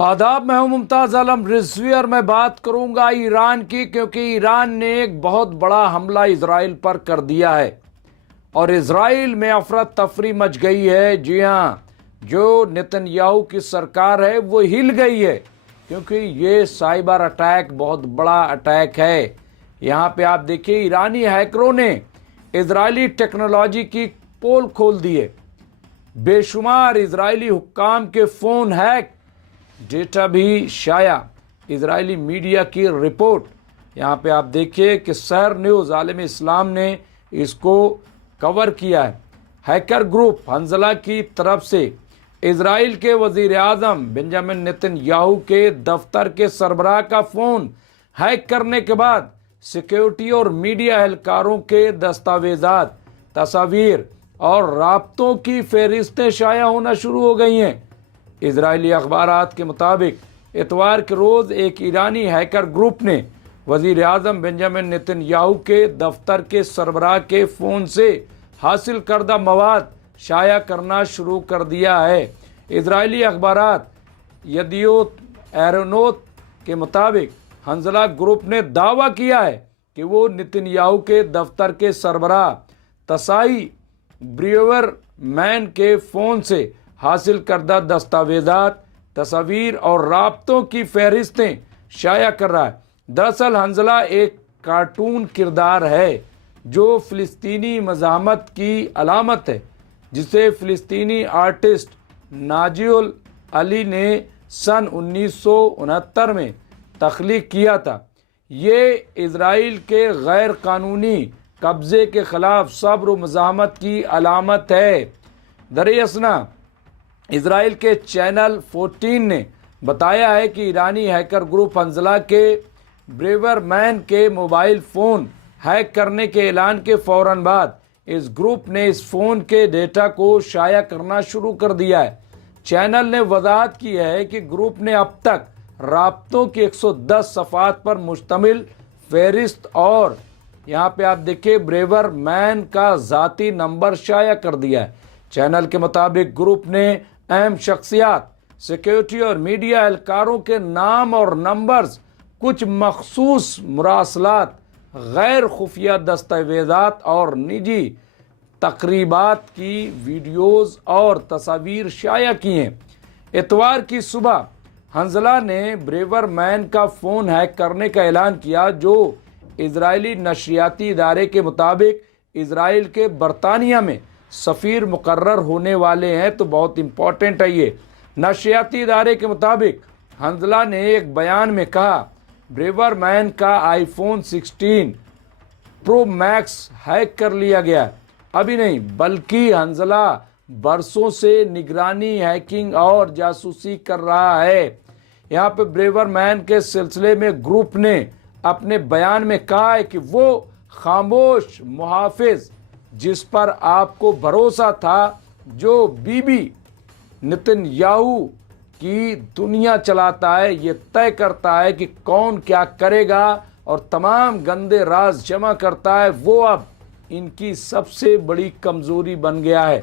آداب، میں ہوں ممتاز عالم رضوی اور میں بات کروں گا ایران کی، کیونکہ ایران نے ایک بہت بڑا حملہ اسرائیل پر کر دیا ہے اور اسرائیل میں افراتفری مچ گئی ہے۔ جی ہاں، جو نتن یاہو کی سرکار ہے وہ ہل گئی ہے، کیونکہ یہ سائبر اٹیک بہت بڑا اٹیک ہے۔ یہاں پہ آپ دیکھیں، ایرانی ہیکروں نے اسرائیلی ٹیکنالوجی کی پول کھول دی ہے۔ بے شمار اسرائیلی حکام کے فون ہیک، ڈیٹا بھی شائع۔ اسرائیلی میڈیا کی رپورٹ، یہاں پہ آپ دیکھیے کہ سحر نیوز عالم اسلام نے اس کو کور کیا ہے۔ ہیکر گروپ حنظلہ کی طرف سے اسرائیل کے وزیر اعظم بنجامن نتن یاہو کے دفتر کے سربراہ کا فون ہیک کرنے کے بعد سیکیورٹی اور میڈیا اہلکاروں کے دستاویزات، تصاویر اور رابطوں کی فہرستیں شائع ہونا شروع ہو گئی ہیں۔ اسرائیلی اخبارات کے مطابق اتوار کے روز ایک ایرانی ہیکر گروپ نے وزیر اعظم بنجامن نتن یاہو کے دفتر کے سربراہ کے فون سے حاصل کردہ مواد شائع کرنا شروع کر دیا ہے۔ اسرائیلی اخبارات یدیوت ایرونوت کے مطابق حنظلہ گروپ نے دعویٰ کیا ہے کہ وہ نتن یاہو کے دفتر کے سربراہ تسائی بریور مین کے فون سے حاصل کردہ دستاویزات، تصاویر اور رابطوں کی فہرستیں شائع کر رہا ہے۔ دراصل حنظلہ ایک کارٹون کردار ہے جو فلسطینی مزاحمت کی علامت ہے، جسے فلسطینی آرٹسٹ ناجی العلی نے سن 1969 میں تخلیق کیا تھا۔ یہ اسرائیل کے غیر قانونی قبضے کے خلاف صبر و مزاحمت کی علامت ہے۔ دراصل اسرائیل کے چینل 14 نے بتایا ہے کہ ایرانی ہیکر گروپ حنظلہ کے بریور مین کے موبائل فون ہیک کرنے کے اعلان کے فوراً بعد اس گروپ نے اس فون کے ڈیٹا کو شائع کرنا شروع کر دیا ہے۔ چینل نے وضاحت کی ہے کہ گروپ نے اب تک رابطوں کی 110 صفحات پر مشتمل فہرست اور یہاں پہ آپ دیکھیں بریور مین کا ذاتی نمبر شائع کر دیا ہے۔ چینل کے مطابق گروپ نے اہم شخصیات، سیکیورٹی اور میڈیا اہلکاروں کے نام اور نمبرز، کچھ مخصوص مراسلات، غیر خفیہ دستاویزات اور نجی تقریبات کی ویڈیوز اور تصاویر شائع کی ہیں۔ اتوار کی صبح حنظلہ نے بریور مین کا فون ہیک کرنے کا اعلان کیا، جو اسرائیلی نشریاتی ادارے کے مطابق اسرائیل کے برطانیہ میں سفیر مقرر ہونے والے ہیں۔ تو بہت امپورٹنٹ ہے یہ۔ نشریاتی ادارے کے مطابق حنظلہ نے ایک بیان میں کہا، بریور مین کا آئی فون 16 پرو میکس ہیک کر لیا گیا۔ ابھی نہیں، بلکہ حنظلہ برسوں سے نگرانی، ہیکنگ اور جاسوسی کر رہا ہے۔ یہاں پہ بریور مین کے سلسلے میں گروپ نے اپنے بیان میں کہا ہے کہ وہ خاموش محافظ جس پر آپ کو بھروسہ تھا، جو بی بی نتن یاہو کی دنیا چلاتا ہے، یہ طے کرتا ہے کہ کون کیا کرے گا اور تمام گندے راز جمع کرتا ہے، وہ اب ان کی سب سے بڑی کمزوری بن گیا ہے۔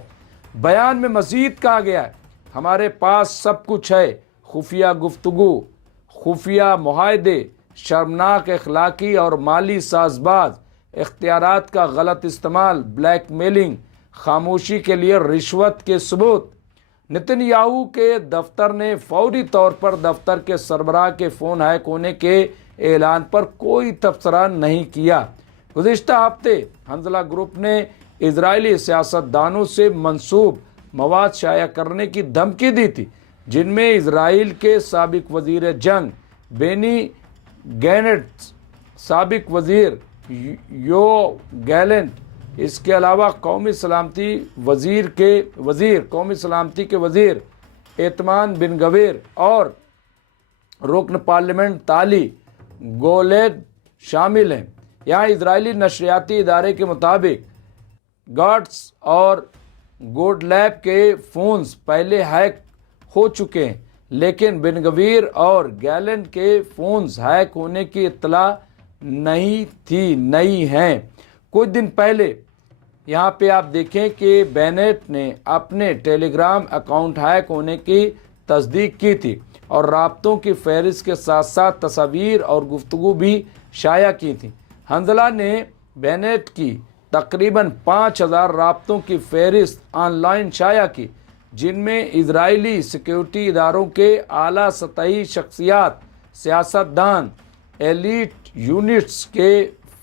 بیان میں مزید کہا گیا ہے، ہمارے پاس سب کچھ ہے، خفیہ گفتگو، خفیہ معاہدے، شرمناک اخلاقی اور مالی ساز باز اختیارات کا غلط استعمال، بلیک میلنگ، خاموشی کے لیے رشوت کے ثبوت۔ نتن یاہو کے دفتر نے فوری طور پر دفتر کے سربراہ کے فون ہیک ہونے کے اعلان پر کوئی تبصرہ نہیں کیا۔ گزشتہ ہفتے حنظلہ گروپ نے اسرائیلی سیاستدانوں سے منسوب مواد شائع کرنے کی دھمکی دی تھی، جن میں اسرائیل کے سابق وزیر جنگ بینی گینٹس، سابق وزیر یو گیلنٹ، اس کے علاوہ قومی سلامتی کے وزیر ایتمان بن گویر اور رکن پارلیمنٹ تالی گولید شامل ہیں۔ یہاں اسرائیلی نشریاتی ادارے کے مطابق گاٹس اور گوڈلیب کے فونز پہلے ہیک ہو چکے ہیں، لیکن بن گویر اور گیلنٹ کے فونز ہیک ہونے کی اطلاع نہیں ہیں۔ کچھ دن پہلے یہاں پہ آپ دیکھیں کہ بینٹ نے اپنے ٹیلی گرام اکاؤنٹ ہیک ہونے کی تصدیق کی تھی۔ اور رابطوں کی فہرست کے ساتھ ساتھ تصاویر اور گفتگو بھی شائع کی تھیں۔ حنظلہ نے بینیٹ کی تقریباً 5000 رابطوں کی فہرست آن لائن شائع کی، جن میں اسرائیلی سیکیورٹی اداروں کے اعلیٰ سطحی شخصیات، سیاستدان، ایلیٹ یونٹس کے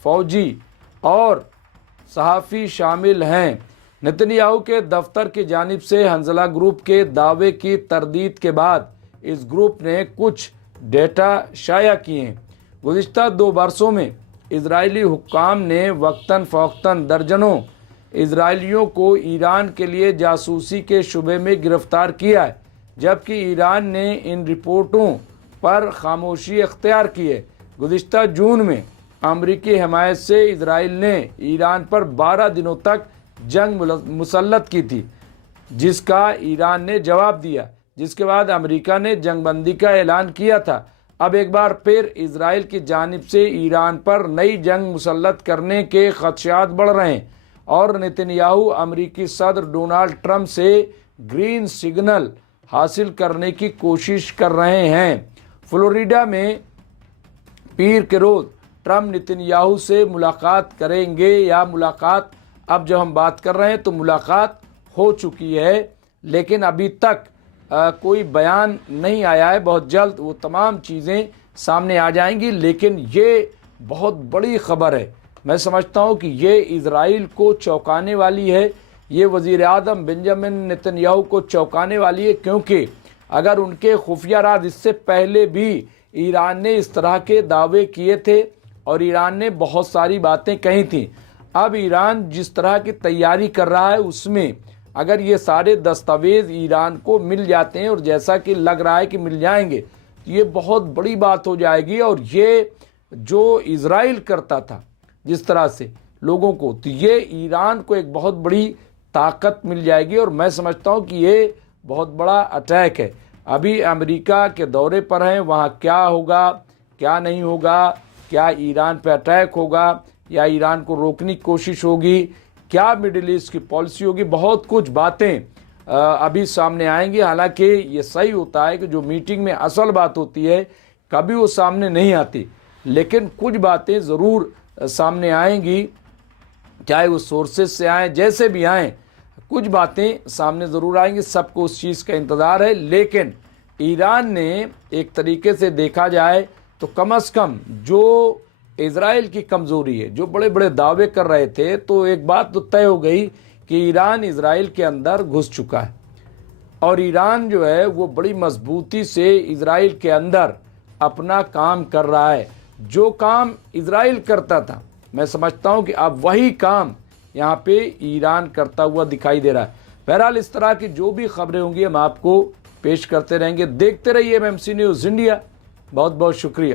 فوجی اور صحافی شامل ہیں۔ نتنیاہو کے دفتر کی جانب سے حنظلہ گروپ کے دعوے کی تردید کے بعد اس گروپ نے کچھ ڈیٹا شائع کیے ہیں۔ گزشتہ 2 برسوں میں اسرائیلی حکام نے وقتاً فوقتاً درجنوں اسرائیلیوں کو ایران کے لیے جاسوسی کے شبے میں گرفتار کیا ہے، جبکہ ایران نے ان رپورٹوں پر خاموشی اختیار کی ہے۔ گزشتہ جون میں امریکی حمایت سے اسرائیل نے ایران پر 12 دنوں تک جنگ مسلط کی تھی، جس کا ایران نے جواب دیا، جس کے بعد امریکہ نے جنگ بندی کا اعلان کیا تھا۔ اب ایک بار پھر اسرائیل کی جانب سے ایران پر نئی جنگ مسلط کرنے کے خدشات بڑھ رہے ہیں، اور نتنیاہو امریکی صدر ڈونلڈ ٹرمپ سے گرین سگنل حاصل کرنے کی کوشش کر رہے ہیں۔ فلوریڈا میں پیر کے روز ٹرمپ نتنیاہو سے ملاقات کریں گے، یا ملاقات اب جب ہم بات کر رہے ہیں تو ملاقات ہو چکی ہے، لیکن ابھی تک کوئی بیان نہیں آیا ہے۔ بہت جلد وہ تمام چیزیں سامنے آ جائیں گی، لیکن یہ بہت بڑی خبر ہے۔ میں سمجھتا ہوں کہ یہ اسرائیل کو چونکانے والی ہے، یہ وزیر اعظم بنجامن نتنیاہو کو چونکانے والی ہے، کیونکہ اگر ان کے خفیہ راز اس سے پہلے بھی ایران نے اس طرح کے دعوے کیے تھے اور ایران نے بہت ساری باتیں کہی تھیں، اب ایران جس طرح کی تیاری کر رہا ہے اس میں اگر یہ سارے دستاویز ایران کو مل جاتے ہیں، اور جیسا کہ لگ رہا ہے کہ مل جائیں گے، تو یہ بہت بڑی بات ہو جائے گی۔ اور یہ جو اسرائیل کرتا تھا جس طرح سے لوگوں کو، تو یہ ایران کو ایک بہت بڑی طاقت مل جائے گی، اور میں سمجھتا ہوں کہ یہ بہت بڑا اٹیک ہے۔ ابھی امریکہ کے دورے پر ہیں، وہاں کیا ہوگا کیا نہیں ہوگا، کیا ایران پہ اٹیک ہوگا یا ایران کو روکنے کی کوشش ہوگی، کیا مڈل ایسٹ کی پالیسی ہوگی، بہت کچھ باتیں ابھی سامنے آئیں گی۔ حالانکہ یہ صحیح ہوتا ہے کہ جو میٹنگ میں اصل بات ہوتی ہے کبھی وہ سامنے نہیں آتی، لیکن کچھ باتیں ضرور سامنے آئیں گی، چاہے وہ سورسز سے آئیں، جیسے بھی آئیں، کچھ باتیں سامنے ضرور آئیں گی۔ سب کو اس چیز کا انتظار ہے، لیکن ایران نے ایک طریقے سے دیکھا جائے تو کم از کم جو اسرائیل کی کمزوری ہے، جو بڑے بڑے دعوے کر رہے تھے، تو ایک بات تو طے ہو گئی کہ ایران اسرائیل کے اندر گھس چکا ہے، اور ایران جو ہے وہ بڑی مضبوطی سے اسرائیل کے اندر اپنا کام کر رہا ہے۔ جو کام اسرائیل کرتا تھا، میں سمجھتا ہوں کہ اب وہی کام یہاں پہ ایران کرتا ہوا دکھائی دے رہا ہے۔ بہرحال اس طرح کی جو بھی خبریں ہوں گی ہم آپ کو پیش کرتے رہیں گے۔ دیکھتے رہیے MMC نیوز انڈیا۔ بہت بہت شکریہ۔